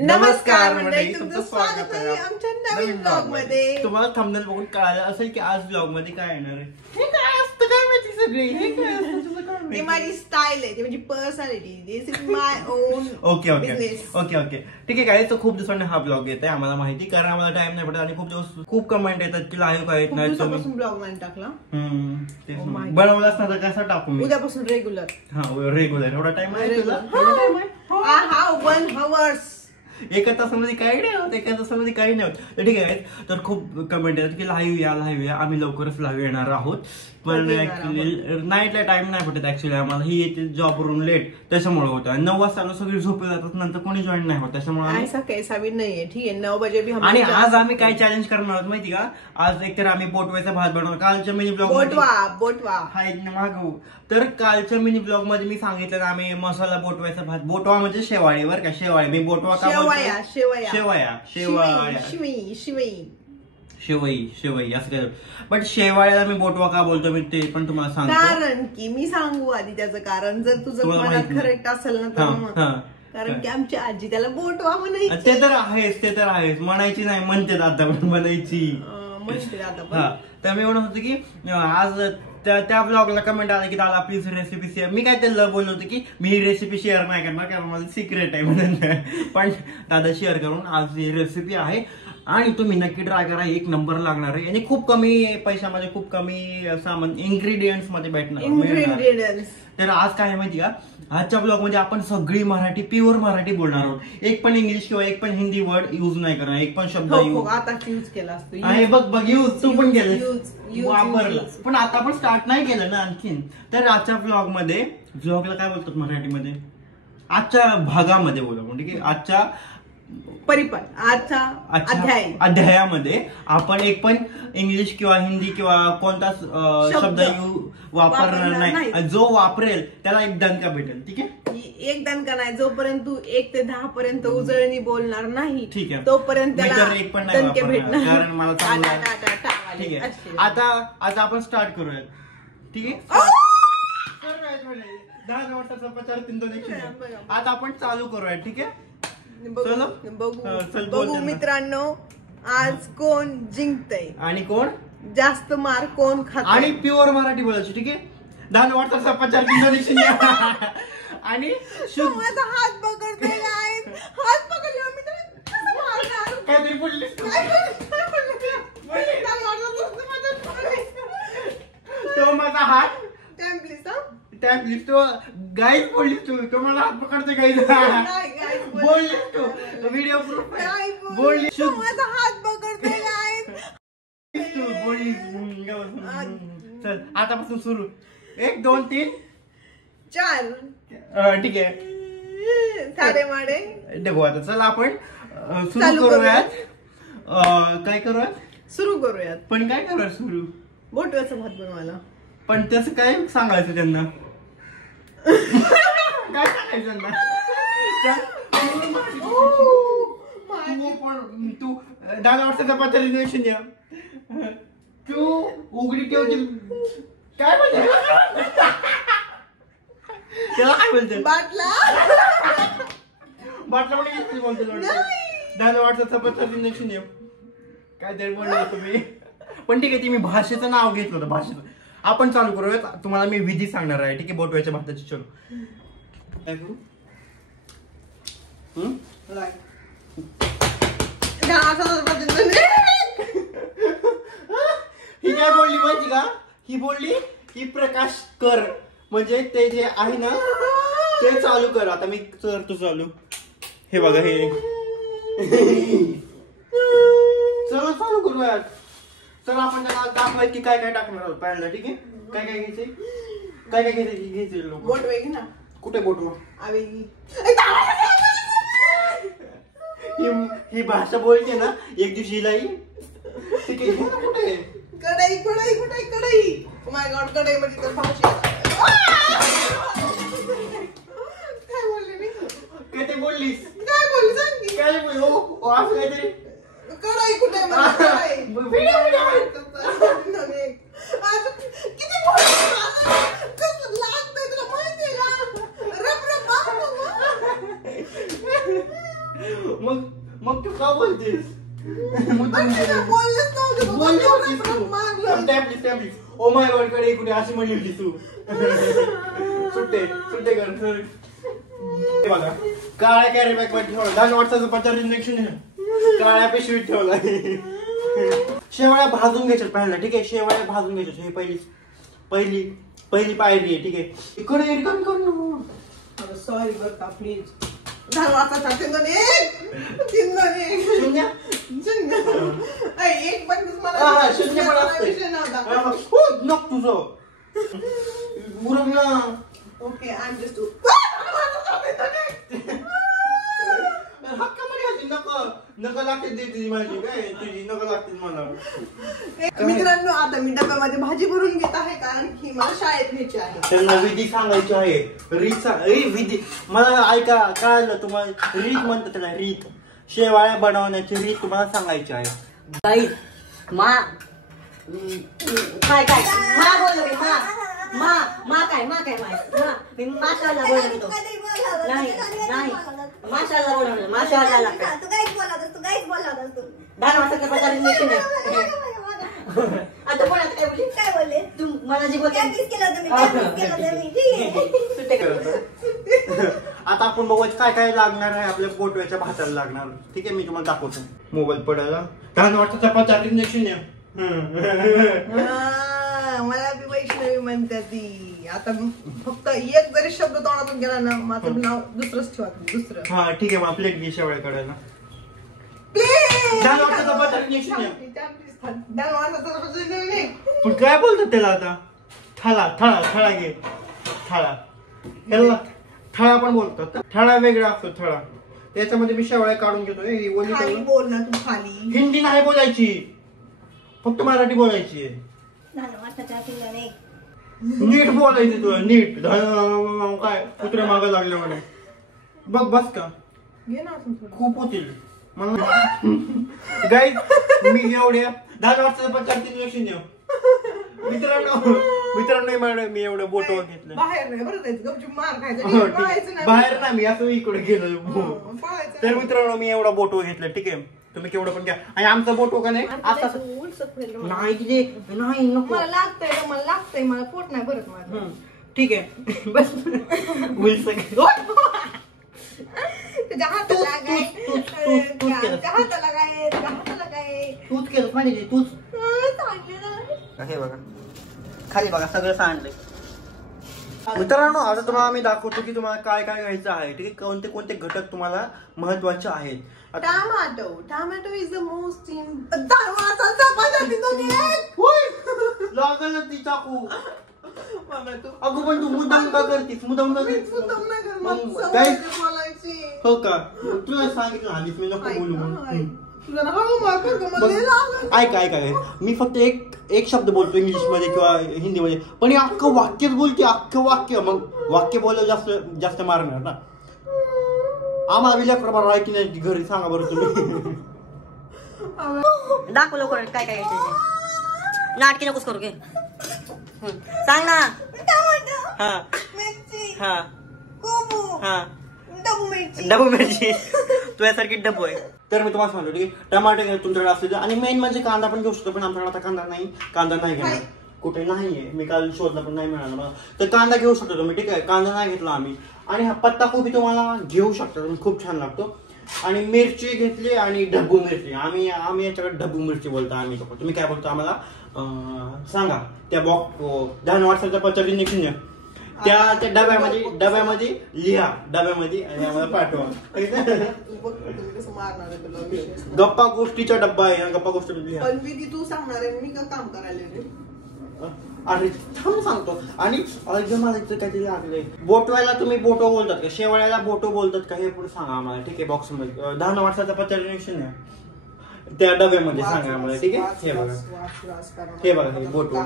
नमस्कार मंडळी, तुमचं स्वागत आहे आमच्या नवीन ब्लॉग मध्ये. तुम्हाला थंबनेल बघून कळालं असेल की आज ब्लॉग मध्ये काय येणार आहे. हे काय असतं काय माहिती सगळी, हे काय असतं तुझं काय माहिती. ती माझी स्टाईल आहे, ती माझी personality, this is my on okay okay okay okay ठीक आहे. काय तर खूप दिवसांनी हा ब्लॉग येत आहे, आम्हाला माहिती, कारण आम्हाला टाइम नाही पडत आणि खूप दिवस खूप कमेंट येतात की लाईव्ह काय येत नाही. उद्यापासून ब्लॉग नाही टाकला, बनवलाच ना तर कसं टाकू मी. उद्यापासून रेग्युलर. हा रेग्युलर. एवढा टाइम आहे तुला? I have 1 hours. एका तासामध्ये काही नाही होत, एका तासामध्ये काही नाही होत. तर ठीक आहे, तर खूप कमेंट येतात की लाईव्ह या, आम्ही लवकरच लाईव्ह येणार आहोत. पण ऍक्च्युली नाईटला टाइम नाही पडत ऍक्च्युली आम्हाला. ही येते जॉबवरून लेट, त्याच्यामुळे होतं. 9 वाजता सगळी झोपे जातात, नंतर कोणी जॉईन नाही होत, त्याच्यामुळे ऐसा कैसा भी नाहीये. ठीक आहे, 9 बजे भी. आणि आज आम्ही काय चॅलेंज करणार आहोत माहिती का? आज एकतर आम्ही बोटव्याचा भात बनवणार. कालच्या मिनी ब्लॉग बोटवा हाय मागवू. तर कालच्या मिनी ब्लॉग मध्ये मी सांगितलं ना, आम्ही मसाला बोटव्याचा भात. बोटवा म्हणजे शेवाळी बरं का, शेवाळी. मी बोटवा का शेवई असं काय. पण शेवाळ्याला मी बोटवा का बोलतो मी ते पण तुम्हाला सांगतो. कारण की मी सांगू आधी त्याचं कारण, जर तुझं मनात करेक्ट असेल ना तर. कारण की आमची आजी त्याला बोटवा म्हणायची. ते तर आहेच म्हणायची नाही, म्हणते आता पण म्हणायची. तर मी म्हणत होतो की आज त्या ब्लॉगला कमेंट आला की दादा प्लीज रेसिपी शेअर. मी काय त्याला बोललो होतो की मी ही रेसिपी शेअर नाही करणार कारण माझं सिक्रेट आहे म्हणून. पण दादा शेअर करून आज ही रेसिपी आहे आणि तुम्ही नक्की ट्राय करा, एक नंबर लागणार आहे. आणि खूप कमी पैशामध्ये खूप कमी सामान इन्ग्रेडियंट्स मध्ये भेटणार. तर आज काय माहिती का, आजच्या ब्लॉग मध्ये आपण सगळी मराठी, प्युअर मराठी बोलणार आहोत. एक पण इंग्लिश किंवा एक पण हिंदी वर्ड युज नाही करणार, एक पण शब्द यूज केला असतो. आहे बघ यूज तू पण केलं, वापरलं, पण आता आपण स्टार्ट नाही केलं ना आणखीन. तर आजच्या ब्लॉग मध्ये, ब्लॉगला काय बोलतात मराठीमध्ये, आजच्या भागामध्ये बोला म्हणजे की आजच्या अध्यायामध्ये आपण एक पण इंग्लिश किंवा हिंदी किंवा कोणताच शब्द वापरणार नाही. जो वापरेल त्याला एक दणका भेटेल. ठीक आहे, एक दणका नाही. जोपर्यंत तू 1 ते 10 पर्यंत उजळणी बोलणार नाही, ठीक आहे, तोपर्यंत त्याला एक पण नाही भेटणार, कारण मला ठीक आहे. आता आपण स्टार्ट करूयात. ठीक आहे, 10 वाजताचा प्रचार 3-2-1. आता आपण चालू करूयात. ठीक आहे, बघू मित्रांनो आज कोण जिंकतय आणि कोण जास्त मार कोण खात. आणि प्युअर मराठी बोलायची. ठीक आहे, 10 वाजताचा प्रचार 3-2-1. आणि माझा हात पकडतोय, हात पकडला मी काहीतरी बोलली तो माझा हात प्लीज तो गाईज बोललीस तू मला हात पकडते गाईज बोललीस तू व्हिडिओ बोललीस तू माझा हात पकडतोय तू बोललीस. चल आतापासून सुरू, 1 2 3 4. ठीक आहे, साडे माडे देखो. आता चला आपण सुरू करूयात. काय करूयात, सुरू करूयात. पण काय करूयात सुरू, बोटव्याचा भात बनवायला. पण त्याचं काय सांगायचं त्यांना, काय सांगायचं त्यांना. तू 10 वाजताचा प्रचार द्या, तू उघडी ठेवतील काय बोलते त्याला, काय बोलते बाटला पण बोलतो 10 वाजताचा प्रचार इंजेक्शन द्या, काय तरी बोलले तुम्ही. पण ठीक आहे, ती मी भाषेचं नाव घेतलं होतं. भाषेचं आपण चालू करूयात. तुम्हाला मी विधी सांगणार आहे. ठीक आहे, बोटव्याच्या भाताची. चलो काय करू, ही काय बोलली माहिती का, ही बोलली की प्रकाश कर, म्हणजे ते जे आहे ना ते चालू कर. आता मी करतो चालू. हे बघा, हे चला चालू करूयात. चला आपण त्याला दाखवायचं की काय काय टाकणार आहोत पहिल्यांदा. ठीक आहे, काय काय घ्यायचंय, काय घ्यायचंय लोक. बोटवे घे ना. कुठे बोटवा, ही भाषा बोलते ना, एक दिवशी हिलाही कुठे कढई माय गॉड, कढई म्हणजे तर भाषा. काय बोलले मी, काय ते बोललीस, काय बोलली सांग की, काय बोल असं काहीतरी. कढई कुठे किती मग तू का बोलतेस? ओ माय गॉड कडे कुठे अशी म्हणली होती तू. सुट्टे कर. बघा काळ्या कॅरी बॅग मध्ये ठेवला 10 वर्षाचं 50 इंजेक्शन काळ्या पिशवीत ठेवला. शेवाळ्या भाजून घ्यायच्या पहिला, ठीक आहे. शेवाळ्या भाजून घ्यायच्या. हे पहिली पायरी आहे, ठीक आहे. इकडे रिकामी करू. सॉरी बरं का प्लीज. 10 वर्षाचा 3 एक पण मला शून्य पण असतं नको तुझं मुरग ना. ओके आय एम जस्ट नका लागते तुझी माझी काय तुझी नका लागते मला. मित्रांनो आता मी डब्यामध्ये भाजी भरून घेत आहे कारण ही मला शाळेत न्यायची आहे. त्यांना विधी सांगायची आहे. विधी मला ऐका कळलं तुम्हाला. रीत म्हणतात त्याला रीत. शेवाळ्या बनवण्याची रीत तुम्हाला सांगायची आहे. काय मा बोललो मी मा काय मी माशाला बोलतो. नाही माशाला बोलतो. माशाला तू काहीच बोलला होतास तू. 10 वर्षाचा 50 इंजेक्शन आता कोणाचं काय बोलले तू मला जी बोलते आता आपण बघू काय काय लागणार आहे. आपल्या पोटव्याच्या भाताला लागणार, ठीक आहे. मी तुम्हाला दाखवतो. मोबाईल पडायला 10 वर्षाचा 50 इंजेक्शन मला बी वैष्णवी म्हणते ती. आता फक्त एक जरी शब्द तोंडातून गेला ना माझं नाव दुसरंच ठेवा. दुसरं हा ठीक आहे. मग प्लेट घे शेवाळ्या काढायला. 10 वर्षाचा 50 इंजेक्शन. 10 वर्षाचा पण काय बोलतात त्याला आता? थळा घे. थळा पण बोलतात. थळा वेगळा असतो. थळा त्याच्यामध्ये मी शेवाळ्या काढून घेतो. खाली बोल ना तू. खाली हिंदी नाही बोलायची, फक्त मराठी बोलायची. नीट बोलायची तुला. नीट काय कुत्र्या मागं लागले म्हणे. बघ बस का घे ना खूप होतील गाईज. मी एवढ्या 10 वर्षाचा 50 इंजेक्शन देऊ. मित्रांनो मी एवढं बोटो घेतलं. बाहेर नाही बरं जायचं गपचूप मार खायचं. बाहेर ना मी असं इकडे गेलो. तर मित्रांनो मी एवढा बोटो घेतलं, ठीक आहे. तुम्ही केवढं पण घ्या. आणि आमचा बोटो का नाही नाही नको. मला लागतंय मला पोट नाही भरत माझं. ठीक आहे बस होईल सगळं. तुझ्या हाताला काय तूच केलं पाहिजे. तूच हे बघा खाली बघा सगळं सांडलंय. मित्रांनो आता तुम्हाला आम्ही दाखवतो की तुम्हाला काय काय घ्यायचं आहे, ठीक आहे. कोणते कोणते घटक तुम्हाला महत्वाचे आहेत. टोमॅटो इज द मोस्ट लागल ती चाकू. अगो पण तू मुद्दाम का करतीस? मुद्दाम का करतीस? हो का तुला सांगितलं आधीच मी नको बोलू म्हणून. ऐका मी फक्त एक शब्द बोलतो इंग्लिश मध्ये किंवा हिंदी मध्ये, पण अख्खं वाक्यच बोलते. अख्खं वाक्य. मग वाक्य बोलायला जास्त मारणार ना. आम्हाला विचार प्रमाण राहायची नाही घरी. सांगा बरं तुम्ही. दाखव लवकर काय काय घ्यायचं. नाटकी नकोच करू घे. सांग ना. डबू मिरची तुझ्यासारखी डबू आहे. तर मी तुम्हाला सांगतो, ठीक आहे. टमाटे घ्या तुमच्याकडे असले आणि मेन म्हणजे कांदा पण घेऊ शकतो, पण आमच्याकडे आता कांदा नाही घेणार. कुठे नाहीये. मी काल शोधला पण नाही मिळाला मला. तर कांदा घेऊ शकतो तुम्ही, ठीक आहे. कांदा नाही घेतला आम्ही. आणि हा पत्ता कोबी तुम्हाला घेऊ शकता, खूप छान लागतो. आणि मिरची घेतली आणि ढब्बू मिरची. आम्ही याच्याकडे ढब्बू मिरची बोलतो आम्ही. तुम्ही काय बोलतो आम्हाला सांगा. त्या बॉक्स 10 वर्षाचा 50 इंजेक्शन त्या डब्यामध्ये लिहा. डब्यामध्ये आणि आम्हाला पाठवा. गप्पा गोष्टीचा डब्बा आहे. गप्पा गोष्टी लिहा. तू सांगणार आहे मी का काम करायला. अरे थांब सांगतो. आणि मला काहीतरी लागलंय. बोटवायला तुम्ही बोटो बोलतात का? शेवाळ्याला बोटो बोलतात का? हे पुढे सांगा आम्हाला, ठीक आहे. बॉक्स मध्ये 10 वर्षाचा 50 इंजेक्शन आहे त्या डब्यामध्ये सांगा आम्हाला, ठीक आहे. हे बघा हे बोटो.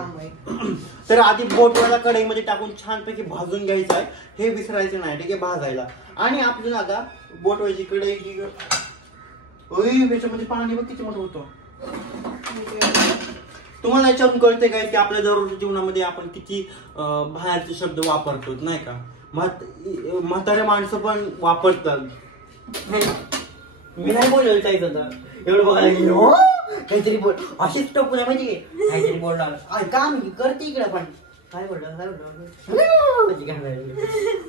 तर आधी बोटवाला कढईमध्ये टाकून छानपैकी भाजून घ्यायचं आहे. हे विसरायचं नाही, ठीक आहे. भाजायला. आणि आपल्याला आता बोटवायची कढई त्याच्यामध्ये पाणी बघ किती मोठं होतं. तुम्हाला याच्यावरून कळते काय की आपल्या दररोजच्या जीवनामध्ये आपण किती बाहेरचे शब्द वापरतो, नाही का. म्हातारे माणसं पण वापरतात. मी नाही बोललो काहीच होता एवढं बघायला गेलो काहीतरी बोल अशीच टपून आहे माहिती काहीतरी बोलणार काम करते इकडे पण काय बोलणार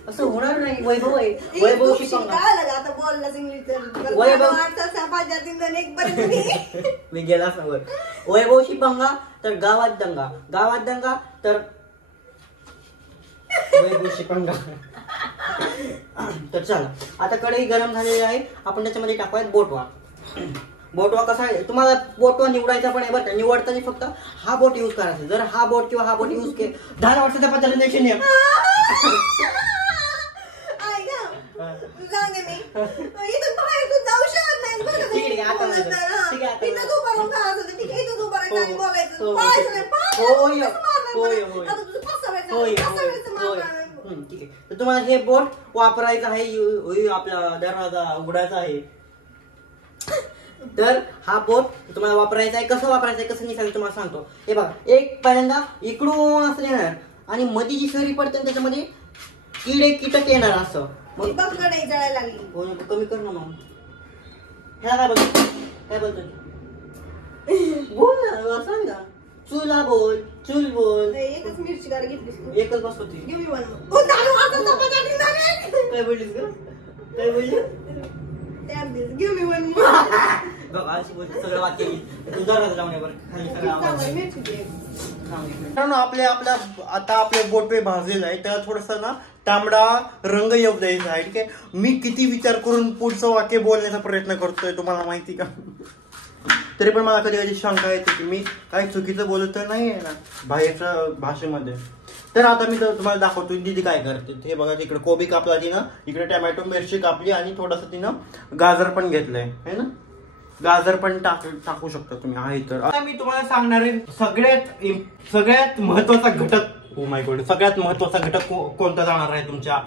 असं होणार नाही. वैभव आहे वैभवशी आता बोललास इंग्लिश मी गेला समोर वैभवशी पंगा तर गावात दंगा तर वैभवशी पंगा. तर चला आता कढई गरम झालेली आहे आपण त्याच्यामध्ये टाकूयात बोटवा. बोटवा कसा आहे तुम्हाला बोटवा निवडायचा पण आहे बरं का. निवडताना फक्त हा बोट यूज करायचा. जर हा बोट किंवा हा बोट यूज केला 10 वर्षाचा पत्ता नाही ठीक आहे. तर तुम्हाला हे बोट वापरायचं आहे. आपला दरवाजा उघडायचा आहे तर हा बोट तुम्हाला वापरायचा आहे. कसं वापरायचं आहे कसं निघायचं तुम्हाला सांगतो. हे बघा एक पहिल्यांदा इकडून असं येणार आणि मध्ये जी सरी पडते त्याच्यामध्ये किडे कीटक येणार असं. मग कमी कर ना मग ह्याला काय बोलतो बोल ना सांग ना. चुला बोल चूल बोल. एकच मिरची कार घेतलीस एकच बस होती. काय बोललीस का काय बोलली सगळं वाक्य आपल्या आता आपले बोटवे भाजलेलं आहे त्याला थोडस ना तांबडा रंग येऊ द्यायचा आहे. ठीक आहे. मी किती विचार करून पुढचं वाक्य बोलण्याचा प्रयत्न करतोय तुम्हाला माहिती का. तरी पण मला कधी कधी शंका येते की मी काही चुकीचं बोलत तर नाही आहे ना बाहेरच्या भाषेमध्ये. तर आता मी तुम्हाला दाखवतो दीदी काय करते. हे बघा तिकडे कोबी कापला तिनं इकडे टोमॅटो मिरची कापली आणि थोडंसं तिनं गाजर पण घेतलंय है ना. गाजर पण टाकू शकता तुम्ही आहे तर. आता मी तुम्हाला सांगणार आहे सगळ्यात महत्वाचा घटक सगळ्यात महत्वाचा घटक कोणता जाणार आहे तुमच्या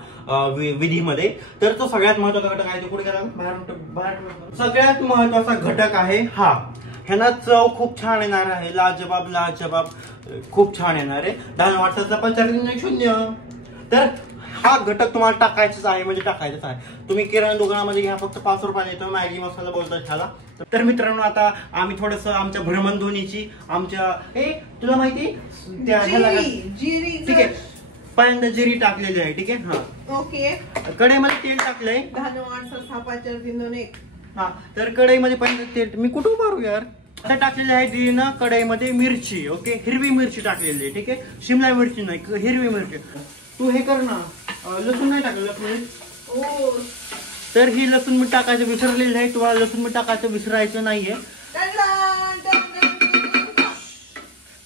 विधीमध्ये. तर तो सगळ्यात महत्वाचा घटक आहे तो कुठे गेला बाहेर. सगळ्यात महत्वाचा घटक आहे हा. ह्याला चव खूप छान येणार आहे. लाजबाब खूप छान येणार आहे. 10 वर्षाचा 50 तर हा घटक तुम्हाला टाकायचाच आहे म्हणजे टाकायचाच आहे. तुम्ही किराणा दुकानामध्ये घ्या फक्त 5 रुपयाला येतो. मॅगी मसाला बोलतात ह्याला. तर मित्रांनो आता आम्ही थोडस आमच्या भ्रमणध्वनीची आमच्या तुला माहिती ठीक आहे पहिल्यांदा जिरी टाकलेली आहे. ठीक आहे हा ओके. कढईमध्ये तेल टाकलंय. हा तर कढईमध्ये पहिल्यांदा तेल मी कुठं मारू यार. आता टाकलेली आहे जिरीनं कढईमध्ये मिरची. ओके हिरवी मिरची टाकलेली आहे. ठीक आहे शिमला मिरची नाही हिरवी मिरची. तू हे कर ना लसूण नाही टाकलं लसूण तर ही लसूण मीठ टाकायचं विसरलेलं आहे. तुम्हाला लसूण मीठ टाकायचं विसरायचं नाहीये.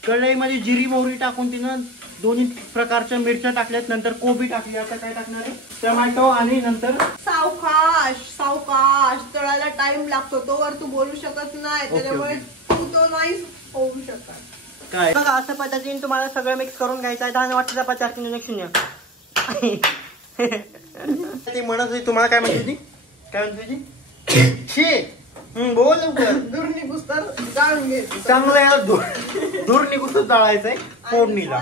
कढईमध्ये जिरी मोहरी टाकून तिनं दोन्ही प्रकारच्या मिरच्या टाकल्यात. नंतर कोबी टाकली. आता काय टाकणार आहे टोमॅटो आणि नंतर सावकाश तळायला टाइम लागतो तोवर तू बोलू शकत नाही त्याच्यामुळे तू तो नाही होऊ शकत. काय बघा अशा पद्धतीने तुम्हाला सगळं मिक्स करून घ्यायचं आहे. 10 वर्षाचा 50 ते म्हणत होती तुम्हाला काय म्हणते ती काय म्हणते बोल दूर निघूस तर जाळून घे. चांगलं दूर निघूस जाळायचंय फोडणीला.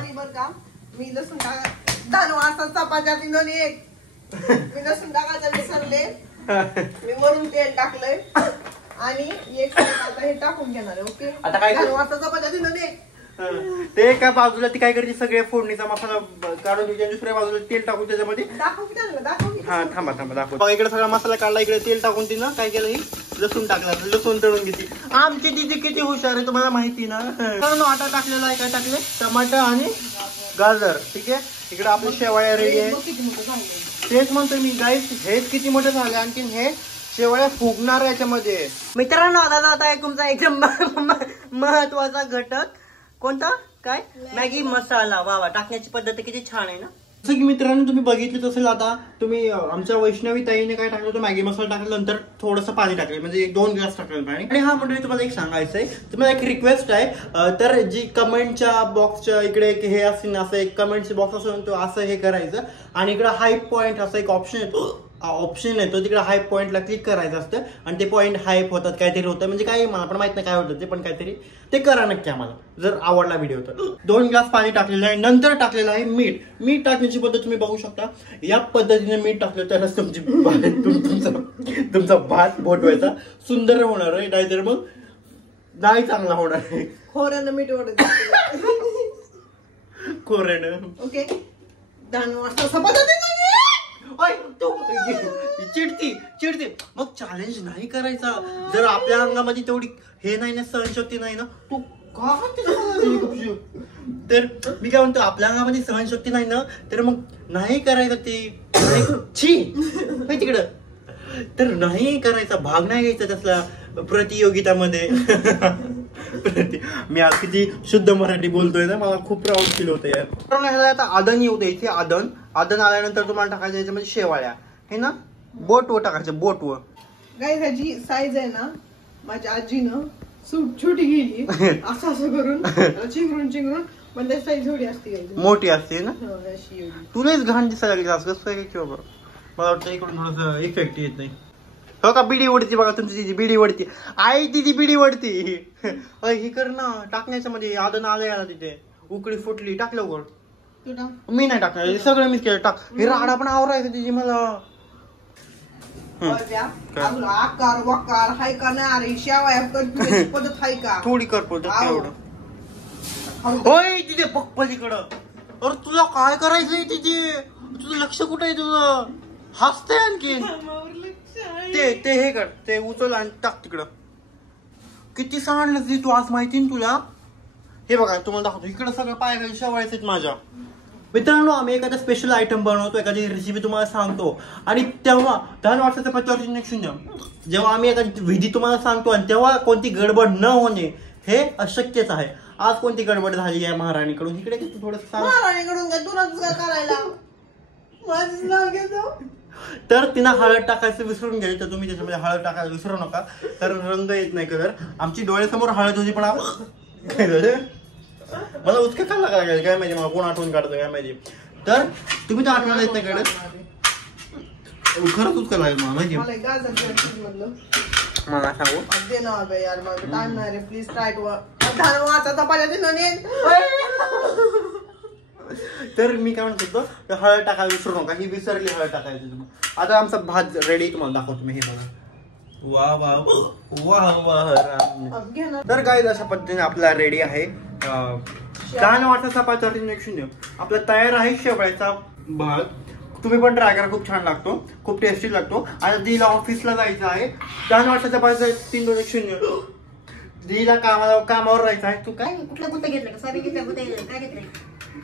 मी लसूण 10 वर्षाचा 50 मी लसूण टाकायचं विसरले. मी वरून तेल टाकलंय आणि एक आता हे टाकून घेणार आहे. ओके आता काय 10 वर्षाचा 50 ते एका बाजूला ती काय करते सगळे फोडणीचा मसाला काढून घ्यायची. दुसऱ्या बाजूला तेल टाकून त्याच्यामध्ये हा थांबा दाखव. इकडे सगळा मसाला काढला इकडे तेल टाकून तिनं काय केलं लसूण टाकलं. लसूण तळून घेतली. आमची दीदी किती हुशार आहे तुम्हाला माहिती ना. आटा टाकलेला आहे. काय टाकले टमाटर आणि गाजर. ठीक आहे इकडे आपल्या शेवाळ्या रेडी आहे. तेच म्हणतोय मी गाईस हेच किती मोठे झाले. आणखीन हे शेवळ्या फुगणार याच्यामध्ये. मित्रांनो आता आहे तुमचा एकदम महत्वाचा घटक कोणता काय मॅगी मसाला. वा टाकण्याची पद्धत किती छान आहे ना. जसं की मित्रांनो तुम्ही बघितलं असेल आता तुम्ही आमच्या वैष्णवी ताईने काय टाकलं होतं मॅगी मसाला टाकल्यानंतर थोडंसं पाणी टाकलं म्हणजे 2 ग्लास टाकलं पाणी. आणि हा म्हणजे तुम्हाला एक सांगायचं आहे तुम्हाला एक रिक्वेस्ट आहे. तर जी कमेंटच्या बॉक्सच्या इकडे हे असेल असं एक कमेंटचे बॉक्स असेल तो असं हे करायचं आणि इकडे हाय पॉईंट असं एक ऑप्शन येतो ऑप्शन आहे तो तिकडे हाय पॉईंटला क्लिक करायचं असतं आणि ते पॉईंट हायप होतात काहीतरी होतं म्हणजे काही मला पण माहित नाही काय होतं ते पण काहीतरी ते करा नक्की आम्हाला जर आवडला व्हिडिओ तर 2 ग्लास पाणी टाकलेलं आहे नंतर टाकलेलं आहे मीठ टाकण्याची पद्धत तुम्ही बघू शकता या पद्धतीने मीठ टाकलं तरच तुमचा भात बोटवायचा सुंदर होणार आहे नाहीतर मग नाही चांगला होणार आहे खोऱ्यानं मीठ ओढत कोरेनं ओके 10 वाजता चपात्या चिडती मग चॅलेंज नाही करायचा जर आपल्या अंगामध्ये तेवढी हे नाही ना सहनशक्ती नाही ना तू का तर मी काय म्हणतो आपल्या अंगामध्ये सहनशक्ती नाही ना तर मग नाही करायचं ते तिकडं तर नाही करायचा भाग नाही घ्यायचा तसला प्रतियोगितामध्ये मी आज किती शुद्ध मराठी बोलतोय ना मला खूप प्राऊड फील होतं यार आता आदन येऊ द्यायचे आदन आल्यानंतर तुम्हाला टाकायचं याच्यामध्ये शेवाळ्या हे ना बोटवर टाकायचं बोटवर गाईस ह्याची साईज आहे ना माझ्या आजीनं छोटी गेली असं करून चिंगरून पण त्या साईज थोडी असते मोठी असते ना अशी एवढी तुलाच घाण दिसायला लागली असं कसं काय किंवा मला वाटतं इकडून थोडस इफेक्ट येत नाही हो का बिडी वडती बघा तुमची बिडी वडती आई तिची बिडी वडती हे कर ना टाकण्याच्या मध्ये आदन आलंय तिथे उकळी फुटली टाक लवकर मी नाही टाकणार सगळं मीच केलं टाक हे राडा पण आवरायचं तिची मला अजून आकार वकार हाय का नाही अरे शेवाया पद्धत हाय का थोडी कर पद्धत एवढं होय तिथे पप्पाजीकडं अरे तुला काय करायचंय तिथे तुझं लक्ष कुठं आहे तुझं हसतंय आणखी ते हे कर ते उचल आणि टाक तिकडं किती सांडलं तू आज माहिती ना तुला हे बघा तुम्हाला दाखवतो इकडं सगळं पायाखाली शेवाळ्याच माझ्या मित्रांनो आम्ही एखादा स्पेशल आयटम बनवतो एखादी रेसिपी तुम्हाला सांगतो आणि तेव्हा 10 वर्षाच्या पत्त्यावरती 0 जेव्हा आम्ही एखादी विधी तुम्हाला सांगतो आणि तेव्हा कोणती गडबड न होणे हे अशक्यच आहे आज कोणती गडबड झाली आहे महाराणीकडून इकडे थोडं महाराणीकडून तुला करायला माझं नाव घेतो तर तिनं हळद टाकायचं विसरून गेले तर तुम्ही त्याच्यामध्ये हळद टाकायला विसरू नका कारण रंग येत नाही कलर आमची डोळ्यासमोर हळद होती पण मला उचके का लागेल काय माहिती मला कोण आठवण काढतं काय माहिती तर तुम्ही तर आठवण येत नाही काढत खरंच उचका लागेल मला माहिती मला सांगू दे ना यार माझं टाइम नाही रे प्लीज ट्राय टू धन्यवाद चपात्या तर मी काय म्हणत होतो हळद टाकायला विसरू नका ही विसरली हळद टाकायची आता आमचा भात रेडी तुम्हाला दाखवतो मी हे बघा वा वा वा वा तर काय अशा पद्धतीने आपला रेडी आहे 10 वाटाचा चपाती आपला तयार आहे शेवळ्याचा भात तुम्ही पण ट्राय करा खूप छान लागतो खूप टेस्टी लागतो आता दीला ऑफिसला जायचं आहे 10 वाटाचा चपाती 3-2-1-0 दीला कामावर राहायचं आहे तू काय कुठलं गुत्त घेतलं सोयाबीन काय घेतलंय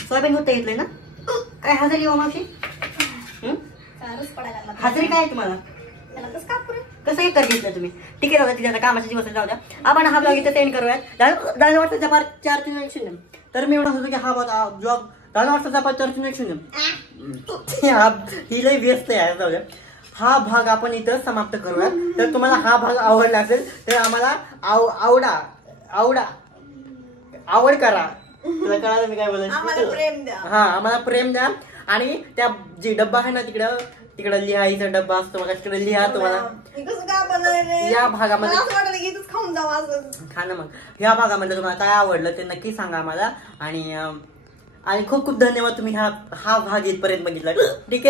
सोयाबीन गुत्त घेतलंय ना काय हजेरी मावशी हजेरी काय आहे तुम्हाला कसं एक कर घेतलं तुम्ही ठीक आहे दादा तिथे कामाच्या दिवस जाऊ द्या आपण हा ब्लॉग इथे सेंड करूयात 10 वाजता 4-3-0 तर मी एवढा होतो की हा ब्लॉग 10 वाजता 4-3-0 ही लय व्यस्त आहे जाऊ द्या हा भाग आपण इथं समाप्त करूयात तर तुम्हाला हा भाग आवडला असेल तर आम्हाला आवड करा तुला कळालं मी काय बोलायचं हा आम्हाला प्रेम द्या आणि त्या जे डब्बा आहे ना तिकडं लिहायचा डब्बा असतो मला तिकडे लिहा तुम्हाला या भागामध्ये खा ना मग या भागामध्ये तुम्हाला काय आवडलं ते नक्की सांगा आम्हाला आणि खूप खूप धन्यवाद तुम्ही हा भाग इथपर्यंत बघितला ठीक आहे.